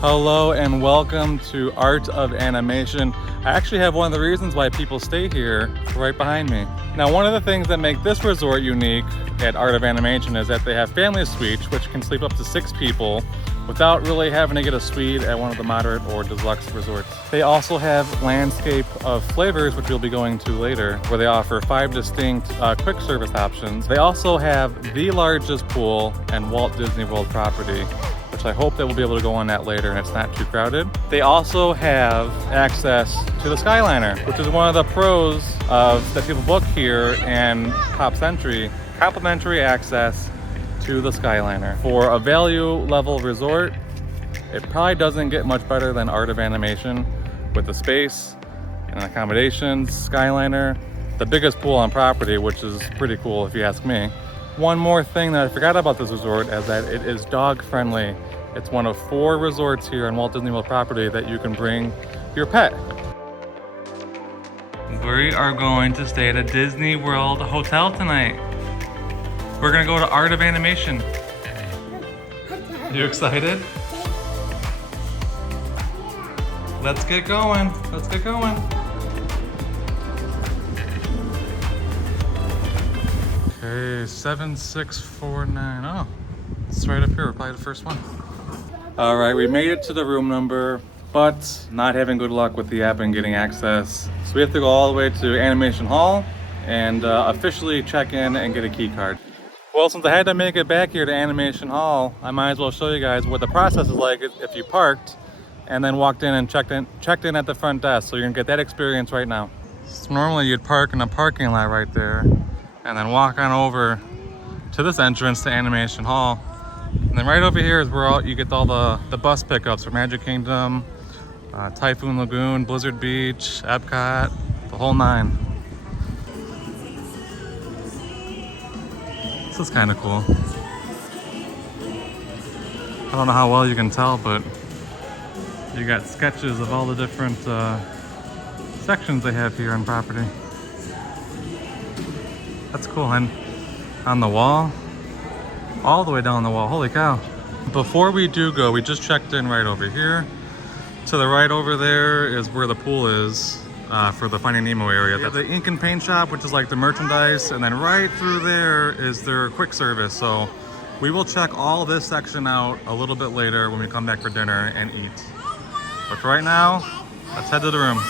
Hello and welcome to Art of Animation. I actually have one of the reasons why people stay here right behind me. Now, one of the things that make this resort unique at Art of Animation is that they have family suites, which can sleep up to 6 people without really having to get a suite at one of the moderate or deluxe resorts. They also have Landscape of Flavors, which we'll be going to later, where they offer 5 distinct quick service options. They also have the largest pool and Walt Disney World property, which I hope that we'll be able to go on that later and it's not too crowded. They also have access to the Skyliner, which is one of the pros of that people book here and Pop Century, complimentary access to the Skyliner. For a value level resort, it probably doesn't get much better than Art of Animation with the space and accommodations, Skyliner, the biggest pool on property, which is pretty cool if you ask me. One more thing that I forgot about this resort is that it is dog friendly. It's one of 4 resorts here on Walt Disney World property that you can bring your pet. We are going to stay at a Disney World hotel tonight. We're gonna go to Art of Animation. You excited? Let's get going. Let's get going. Okay, 7649. Oh, it's right up here. We're probably the first one. All right, we made it to the room number, but not having good luck with the app and getting access. So we have to go all the way to Animation Hall and officially check in and get a key card. Well, since I had to make it back here to Animation Hall, I might as well show you guys what the process is like if you parked and then walked in and checked in at the front desk. So you're gonna get that experience right now. So normally you'd park in a parking lot right there and then walk on over to this entrance to Animation Hall. And then right over here is where you get all the bus pickups for Magic Kingdom, Typhoon Lagoon, Blizzard Beach, Epcot, the whole 9. This is kind of cool. I don't know how well you can tell, but you got sketches of all the different sections they have here on property. That's cool. And on the wall, all the way down the wall, holy cow. Before we do go, we just checked in right over here. To the right over there is where the pool is. For the Finding Nemo area. They have the ink and paint shop, which is like the merchandise, and then right through there is their quick service. So we will check all this section out a little bit later when we come back for dinner and eat. But for right now, let's head to the room.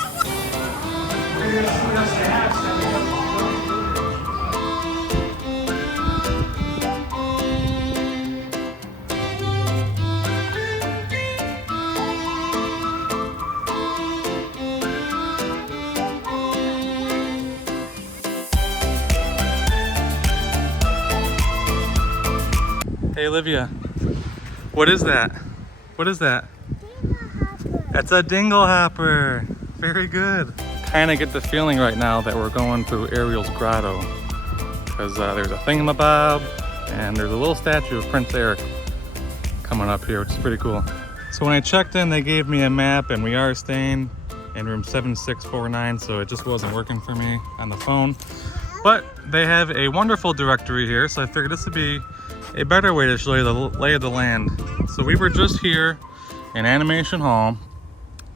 Hey Olivia, what is that? What is that? That's a dingle hopper. Very good. Kind of get the feeling right now that we're going through Ariel's grotto because there's a thingamabob and there's a little statue of Prince Eric coming up here, which is pretty cool. So when I checked in, they gave me a map and we are staying in room 7649, so it just wasn't working for me on the phone. But they have a wonderful directory here, so I figured this would be a better way to show you the lay of the land. So we were just here in Animation Hall,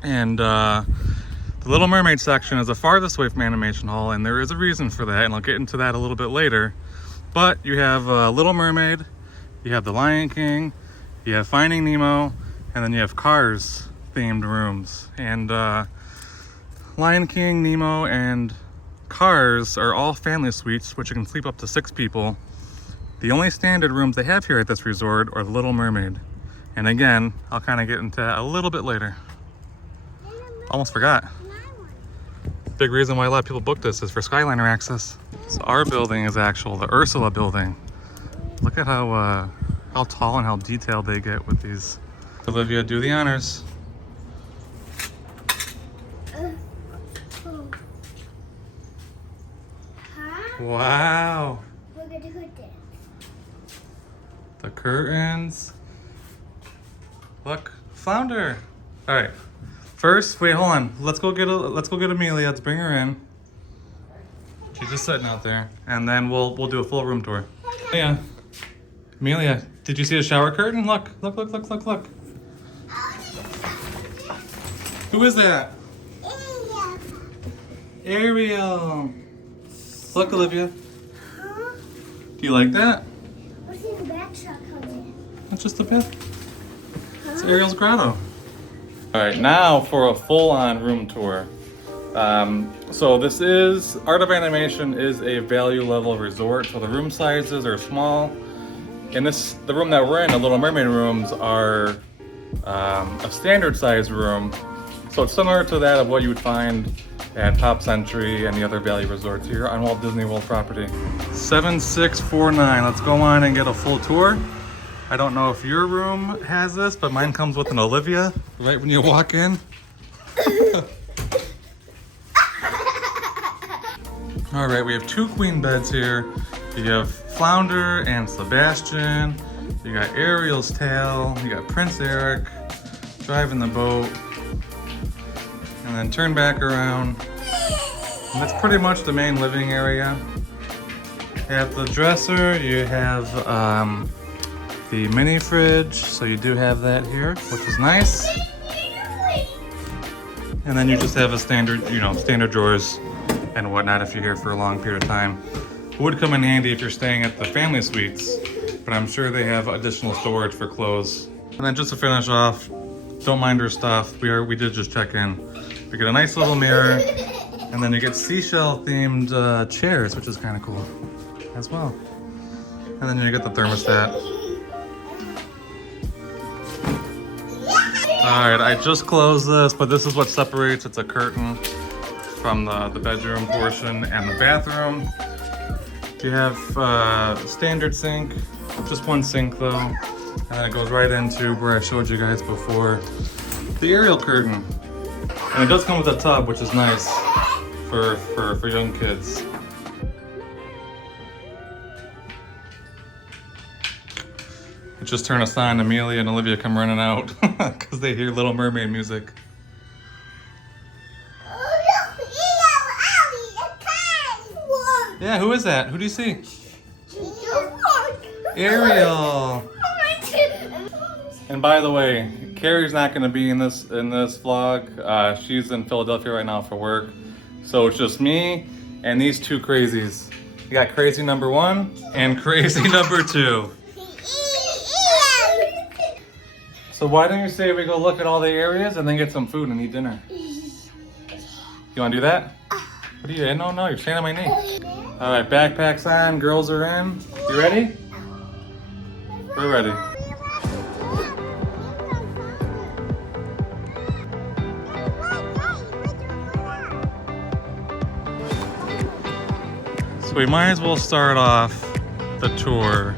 and the Little Mermaid section is the farthest away from Animation Hall, and there is a reason for that, and I'll get into that a little bit later. But you have Little Mermaid, you have The Lion King, you have Finding Nemo, and then you have Cars themed rooms. And Lion King, Nemo, and Cars are all family suites, which you can sleep up to 6 people. The only standard rooms they have here at this resort are the Little Mermaid. And again, I'll kind of get into that a little bit later. Almost forgot. Big reason why a lot of people book this is for Skyliner access. So our building is the Ursula building. Look at how tall and how detailed they get with these. Olivia, do the honors. Wow. The curtains. Look, flounder. All right. First, wait, hold on. Let's go get Amelia. Let's bring her in. She's just sitting out there, and then we'll do a full room tour. Yeah. Amelia, did you see the shower curtain? Look. Who is that? Ariel. Look, Olivia. Huh? Do you like that? What's in the back truck coming? That's just a bit. It's Ariel's grotto. All right, now for a full-on room tour. So this is, Art of Animation is a value level resort, so the room sizes are small. And the room that we're in, the Little Mermaid rooms, are a standard size room. So it's similar to that of what you would find at Top Century and the other value resorts here on Walt Disney World property. 7649, let's go on and get a full tour. I don't know if your room has this, but mine comes with an Olivia right when you walk in. All right, we have 2 queen beds here. You have Flounder and Sebastian. You got Ariel's tail. You got Prince Eric driving the boat. And then turn back around. And that's pretty much the main living area. You have the dresser. You have the mini fridge. So you do have that here, which is nice. And then you just have a standard, standard drawers and whatnot if you're here for a long period of time. It would come in handy if you're staying at the family suites, but I'm sure they have additional storage for clothes. And then just to finish off, don't mind her stuff. We did just check in. We get a nice little mirror, and then you get seashell themed chairs, which is kind of cool as well. And then you get the thermostat. All right, I just closed this, but this is what separates. It's a curtain from the bedroom portion and the bathroom. You have standard sink, just one sink though, and then it goes right into where I showed you guys before, the Ariel curtain. And it does come with a tub, which is nice for young kids. It just turned us on. Amelia and Olivia come running out because they hear Little Mermaid music. Yeah, who is that? Who do you see? Ariel. And by the way, Carrie's not going to be in this vlog. She's in Philadelphia right now for work. So it's just me and these 2 crazies. You got crazy number 1 and crazy number 2. So why don't you say we go look at all the areas and then get some food and eat dinner? You want to do that? What are you? No, you're staying on my knee. All right, backpacks on, girls are in. You ready? We're ready. So we might as well start off the tour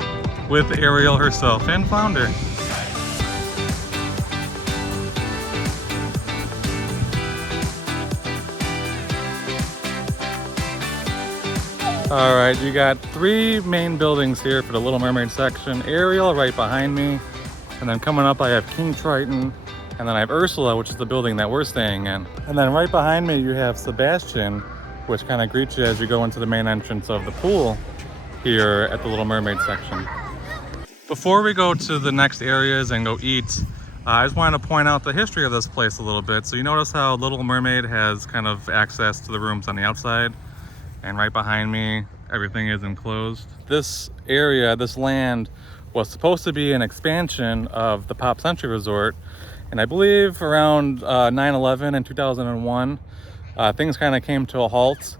with Ariel herself and Flounder. All right, you got 3 main buildings here for the Little Mermaid section. Ariel right behind me, and then coming up I have King Triton, and then I have Ursula, which is the building that we're staying in. And then right behind me you have Sebastian, which kind of greets you as you go into the main entrance of the pool here at the Little Mermaid section. Before we go to the next areas and go eat, I just wanted to point out the history of this place a little bit. So you notice how Little Mermaid has kind of access to the rooms on the outside, and right behind me, everything is enclosed. This area, this land, was supposed to be an expansion of the Pop Century Resort. And I believe around 9/11 in 2001, things kind of came to a halt.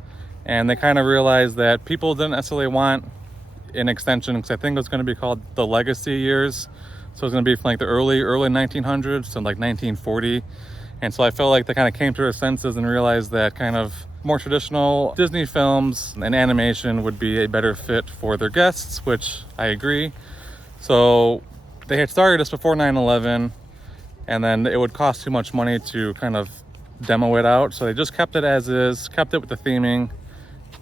And they kind of realized that people didn't necessarily want an extension, because I think it was going to be called the Legacy years. So it was going to be from like the early 1900s to like 1940. And so I felt like they kind of came to their senses and realized that kind of more traditional Disney films and animation would be a better fit for their guests, which I agree. So they had started this before 9/11, and then it would cost too much money to kind of demo it out. So they just kept it as is, kept it with the theming,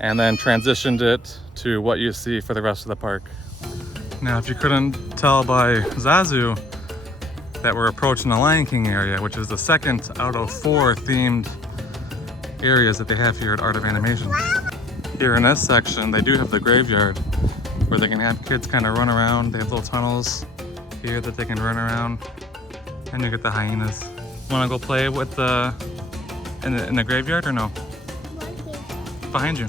and then transitioned it to what you see for the rest of the park. Now, if you couldn't tell by Zazu, that we're approaching the Lion King area, which is the 2nd out of 4 themed areas that they have here at Art of Animation. Here in this section, they do have the graveyard where they can have kids kind of run around. They have little tunnels here that they can run around, and you get the hyenas. Want to go play with the in the graveyard or no? Behind you.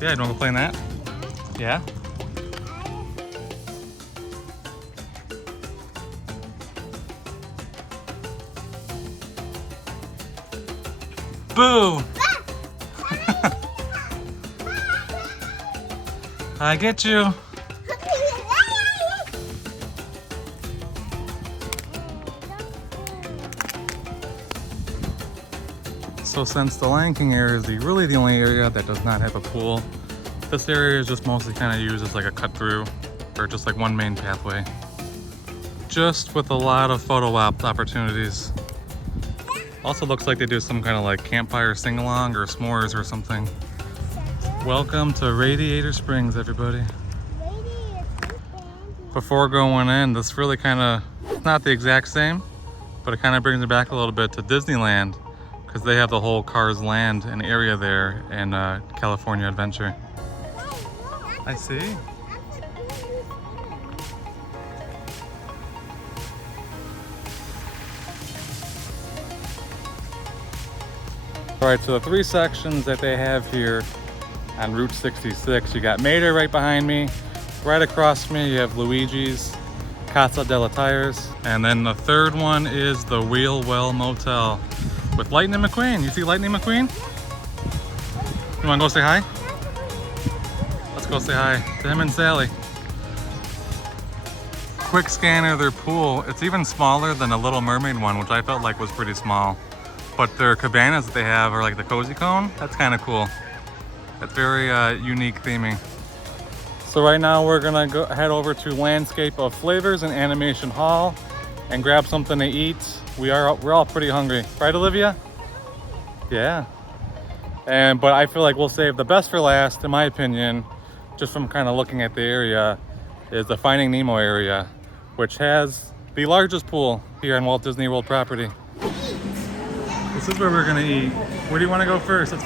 Yeah, you want to go play in that? Yeah. Boo! I get you. So since the Lion King area is really the only area that does not have a pool, this area is just mostly kind of used as like a cut through or just like one main pathway. Just with a lot of photo op opportunities. Also looks like they do some kind of like campfire sing-along or s'mores or something. Welcome to Radiator Springs, everybody. Before going in, this really kind of, not the exact same, but it kind of brings me back a little bit to Disneyland because they have the whole Cars Land and area there in California Adventure. I see. All right, so the three sections that they have here on Route 66, you got Mater right behind me. Right across from me, you have Luigi's, Casa della Tires. And then the third one is the Wheel Well Motel with Lightning McQueen. You see Lightning McQueen? You wanna go say hi? Let's go say hi to him and Sally. Quick scan of their pool. It's even smaller than the Little Mermaid one, which I felt like was pretty small. But their cabanas that they have are like the cozy cone. That's kind of cool. That's very unique theming. So right now we're gonna go head over to Landscape of Flavors and Animation Hall and grab something to eat. We're all pretty hungry, right, Olivia? Yeah. But I feel like we'll save the best for last, in my opinion, just from kind of looking at the area, is the Finding Nemo area, which has the largest pool here on Walt Disney World property. This is where we're gonna eat. Where do you want to go first? Let's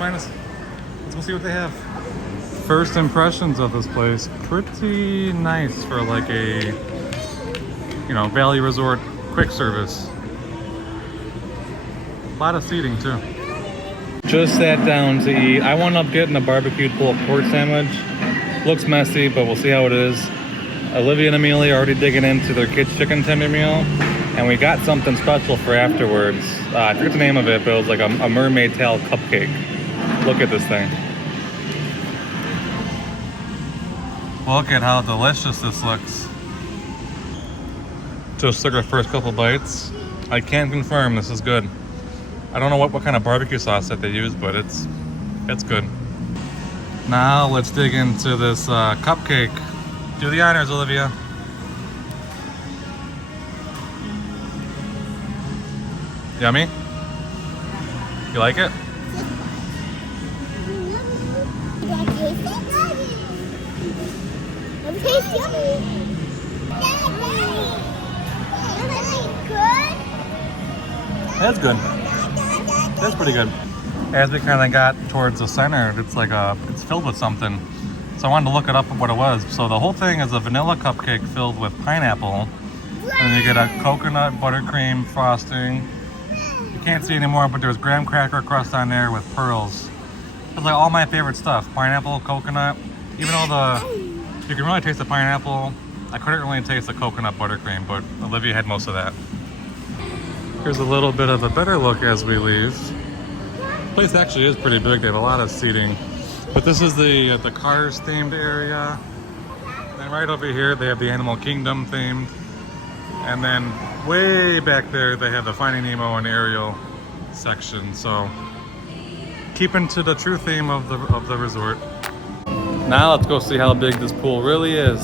go see what they have. First impressions of this place, pretty nice for like a, you know, Valley Resort quick service. A lot of seating too. Just sat down to eat. I wound up getting a barbecued pulled pork sandwich. Looks messy, but we'll see how it is. Olivia and Amelia are already digging into their kids' chicken tender meal. And we got something special for afterwards. I forget the name of it, but it was like a mermaid tail cupcake. Look at this thing. Look at how delicious this looks. Just took our first couple bites. I can confirm this is good. I don't know what kind of barbecue sauce that they use, but it's good. Now let's dig into this cupcake. Do the honors, Olivia. Yummy? You like it? It tastes yummy. That's good. That's pretty good. As we kind of got towards the center, it's filled with something. So I wanted to look it up what it was. So the whole thing is a vanilla cupcake filled with pineapple. And you get a coconut buttercream frosting. You can't see anymore, but there's graham cracker crust on there with pearls. It's like all my favorite stuff. Pineapple, coconut. Even though you can really taste the pineapple, I couldn't really taste the coconut buttercream, but Olivia had most of that. Here's a little bit of a better look as we leave. The place actually is pretty big. They have a lot of seating. But this is the Cars themed area. And right over here, they have the Animal Kingdom themed. And then way back there, they have the Finding Nemo and Ariel section. So keeping to the true theme of the resort. Now let's go see how big this pool really is.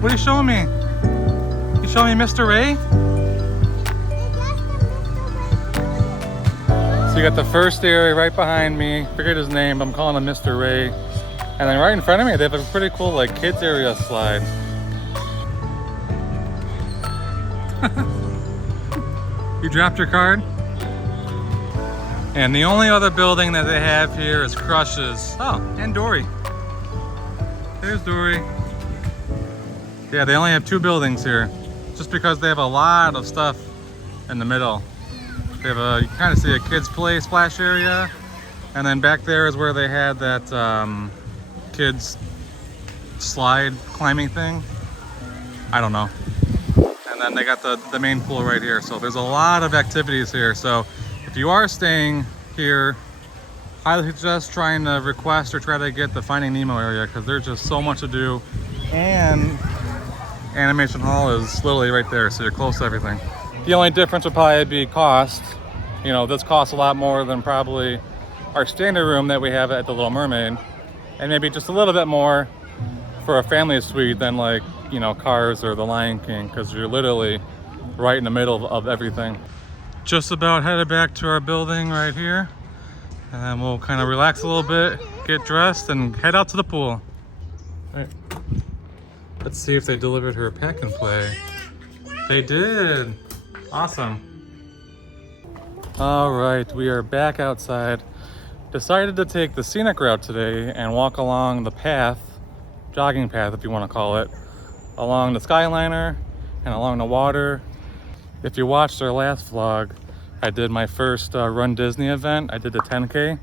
What are you showing me? You showing me Mr. Ray? So you got the first area right behind me. Forget his name, I'm calling him Mr. Ray. And then right in front of me, they have a pretty cool like kids area slide. You dropped your card? And the only other building that they have here is Crush's. Oh, and Dory. There's Dory. Yeah, they only have 2 buildings here, just because they have a lot of stuff in the middle. They have a, you kind of see a kids play splash area, and then back there is where they had that kids slide climbing thing. I don't know. And then they got the main pool right here. So there's a lot of activities here. So if you are staying here, I suggest trying to request or try to get the Finding Nemo area, because there's just so much to do. And Animation Hall is literally right there, so you're close to everything. The only difference would probably be cost. You know, this costs a lot more than probably our standard room that we have at the Little Mermaid, and maybe just a little bit more for a family suite than, like, you know, Cars or the Lion King, because you're literally right in the middle of everything. Just about headed back to our building right here, and then we'll kind of relax a little bit, get dressed, and head out to the pool. All right. Let's see if they delivered her pack and play. They did. Awesome. All right, we are back outside. Decided to take the scenic route today and walk along the path, jogging path if you want to call it, along the Skyliner and along the water. If you watched our last vlog, I did my first Run Disney event. I did the 10K,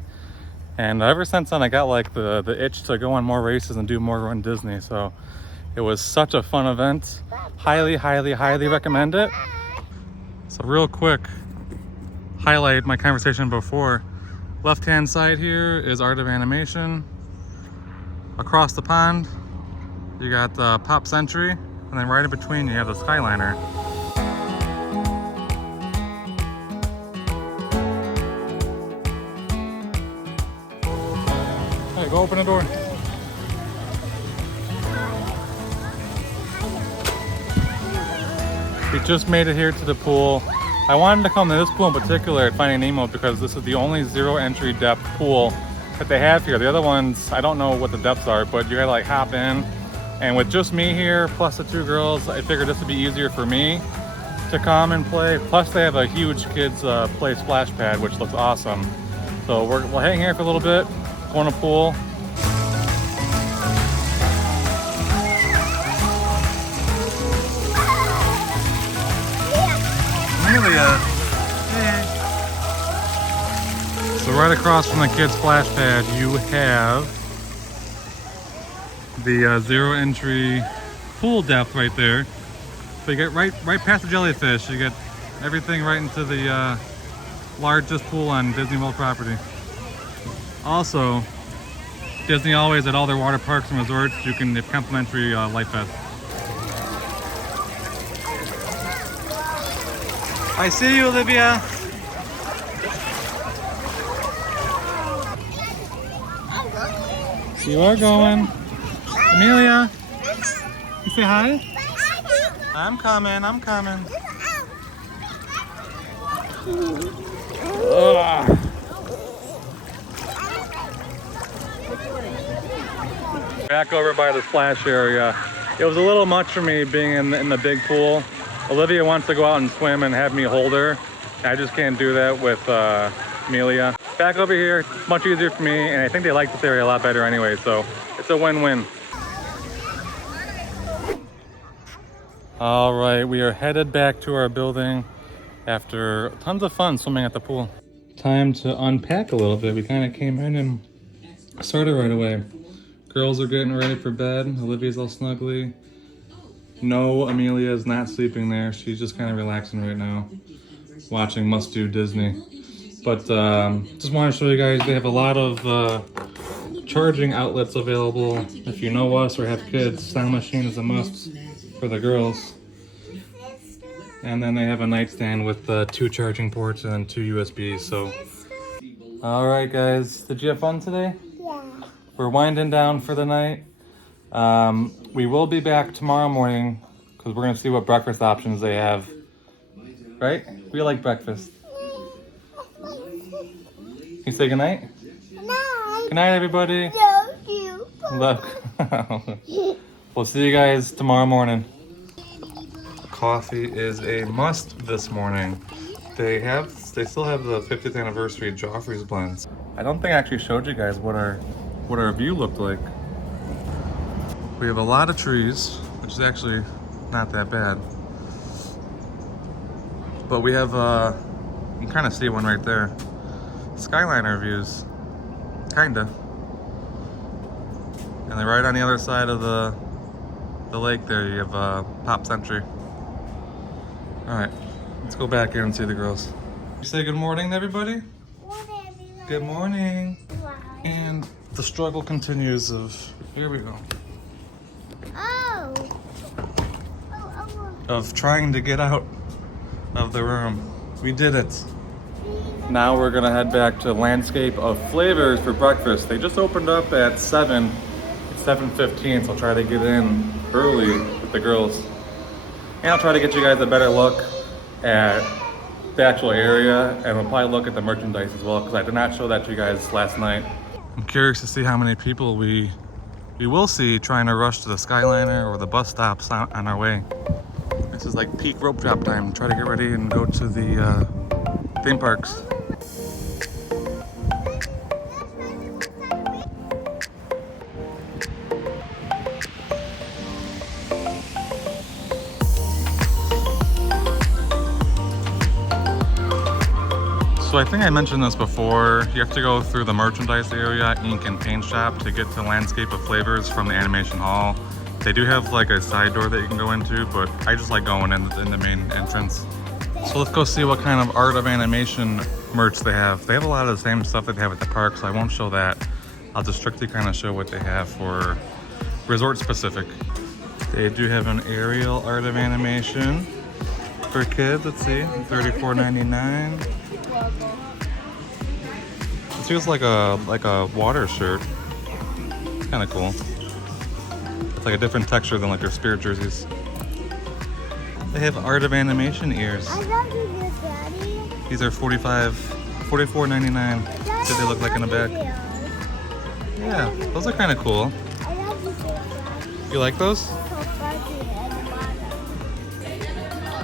and ever since then I got like the itch to go on more races and do more Run Disney. So it was such a fun event. Highly, highly, highly recommend it. So real quick, highlight my conversation before. Left hand side here is Art of Animation. Across the pond, you got the Pop Century, and then right in between you have the Skyliner. Hey, go open the door. We just made it here to the pool. I wanted to come to this pool in particular at Finding Nemo because this is the only 0 entry depth pool that they have here. The other ones, I don't know what the depths are, but you gotta like hop in. And with just me here, plus the 2 girls, I figured this would be easier for me to come and play. Plus they have a huge kids play splash pad, which looks awesome. So we'll hang here for a little bit, go in a pool. So right across from the kids splash pad you have the 0 entry pool depth right there. So you get right past the jellyfish, you get everything right into the largest pool on Disney World property. Also, Disney always at all their water parks and resorts, you can have complimentary life vest. I see you, Olivia. You are going. Amelia, you say hi? I'm coming, I'm coming. Ugh. Back over by the splash area. It was a little much for me being in the big pool. Olivia wants to go out and swim and have me hold her. I just can't do that with Amelia. Back over here, it's much easier for me, and I think they like this area a lot better anyway, so it's a win-win. All right, we are headed back to our building after tons of fun swimming at the pool. Time to unpack a little bit. We kind of came in and started right away. Girls are getting ready for bed. Olivia's all snuggly. No, Amelia is not sleeping there. She's just kind of relaxing right now, watching Must Do Disney. But just want to show you guys, they have a lot of charging outlets available. If you know us or have kids, sound machine is a must for the girls. And then they have a nightstand with 2 charging ports and 2 USBs. So, all right, guys, did you have fun today? Yeah. We're winding down for the night. We will be back tomorrow morning because we're gonna see what breakfast options they have. Right? We like breakfast. You say goodnight? No. Good night, everybody. Love you. Look. We'll see you guys tomorrow morning. Coffee is a must this morning. They have They still have the 50th anniversary Joffrey's blends. I don't think I actually showed you guys what our view looked like. We have a lot of trees, which is actually not that bad. But we have, you can kind of see one right there. Skyliner views, kinda. And then right on the other side of the lake there, you have Pop Century. All right, let's go back here and see the girls. You say good morning to everybody? Good morning. And the struggle continues here we go. Of trying to get out of the room. We did it. Now we're gonna head back to Landscape of Flavors for breakfast. They just opened up at 7. It's 7:15, so I'll try to get in early with the girls. And I'll try to get you guys a better look at the actual area, and we'll probably look at the merchandise as well, because I did not show that to you guys last night. I'm curious to see how many people we will see trying to rush to the Skyliner or the bus stops on our way. This is like peak rope drop time. Try to get ready and go to the theme parks. So I think I mentioned this before, you have to go through the merchandise area, ink and paint shop, to get to Landscape of Flavors from the animation hall. They do have like a side door that you can go into, but I just like going in the main entrance. So let's go see what kind of art of animation merch they have. They have a lot of the same stuff that they have at the park, so I won't show that. I'll just strictly kind of show what they have for resort specific. They do have an Ariel art of animation for kids, let's see, $34.99. It feels like a water shirt. It's kind of cool. It's like a different texture than like their Spirit jerseys. They have art of animation ears. I love you, Daddy. These are $44.99. What do they look like in a bag? Yeah, those are kind of cool. I love you, Daddy. You like those? So fuzzy at the bottom.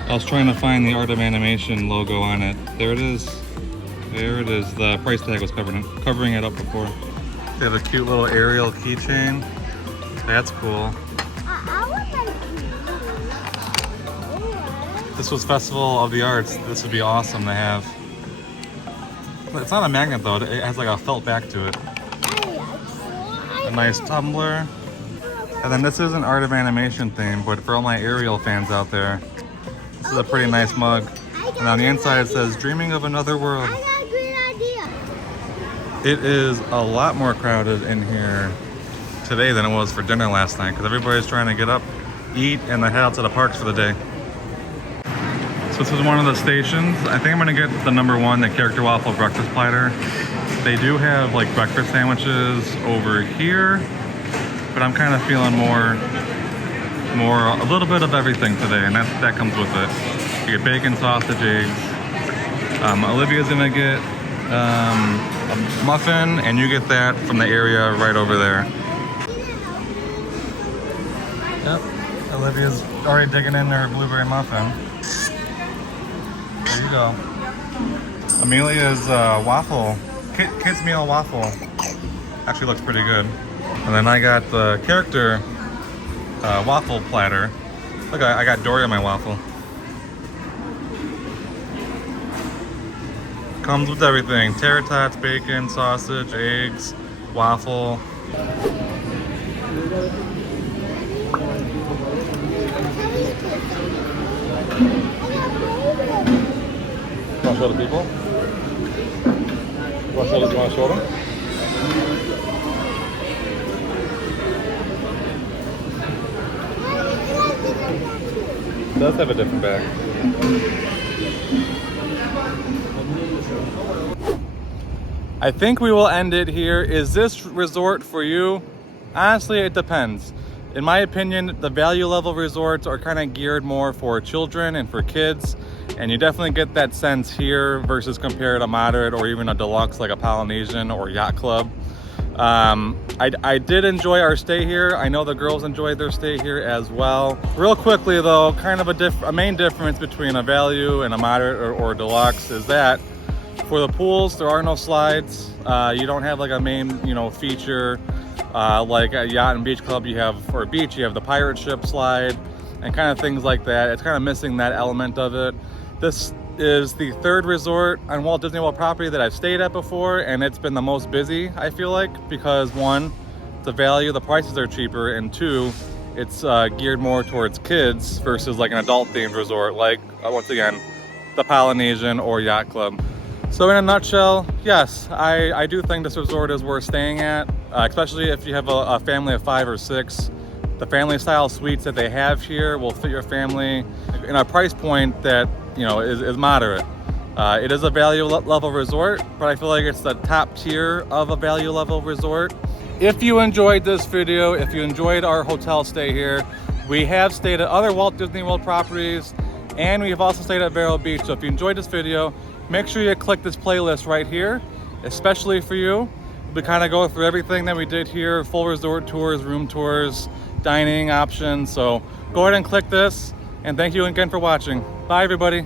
I was trying to find the art of animation logo on it. There it is. There it is. The price tag was covering it up before. They have a cute little Ariel keychain. That's cool. I would like to. This was Festival of the Arts. This would be awesome to have. It's not a magnet though. It has like a felt back to it. A nice tumbler. And then this is an art of animation theme, but for all my Ariel fans out there, this is a pretty nice mug. And on the inside it says, "Dreaming of another world." I got a great idea. It is a lot more crowded in here today than it was for dinner last night, because everybody's trying to get up, eat, and then head out to the parks for the day. So this is one of the stations. I think I'm gonna get the -- 1, the character waffle breakfast platter. They do have like breakfast sandwiches over here, but I'm kind of feeling a little bit of everything today, and that comes with it. You get bacon, sausage, eggs. Olivia's gonna get a muffin, and you get that from the area right over there. Yep, Olivia's already digging in her blueberry muffin. There you go. Amelia's waffle, kids meal waffle, actually looks pretty good. And then I got the character waffle platter. Look, I got Dory on my waffle. Comes with everything: tater tots, bacon, sausage, eggs, waffle. Want to show the people? You want to show them? It does have a different bag. I think we will end it here. Is this resort for you? Honestly, it depends. In my opinion, the value level resorts are kind of geared more for children and for kids, and you definitely get that sense here versus compared to moderate or even a deluxe like a Polynesian or Yacht Club. I did enjoy our stay here. I know the girls enjoyed their stay here as well. Real quickly though, kind of a main difference between a value and a moderate or deluxe is that For the pools, there are no slides. You don't have like a main, feature like a yacht and beach club. You have for a beach, you have the pirate ship slide and kind of things like that. It's kind of missing that element of it. This is the third resort on Walt Disney World property that I've stayed at before, and it's been the most busy, I feel like, because one, the value, the prices are cheaper, and two, it's geared more towards kids versus like an adult themed resort like once again the Polynesian or Yacht Club. So in a nutshell, yes, I do think this resort is worth staying at, especially if you have a family of 5 or 6. The family style suites that they have here will fit your family in a price point that is moderate. It is a value level resort, but I feel like it's the top tier of a value level resort. If you enjoyed this video, if you enjoyed our hotel stay here, we have stayed at other Walt Disney World properties, and we have also stayed at Vero Beach. So if you enjoyed this video, make sure you click this playlist right here, especially for you. We kind of go through everything that we did here, full resort tours, room tours, dining options. So go ahead and click this, and thank you again for watching. Bye everybody.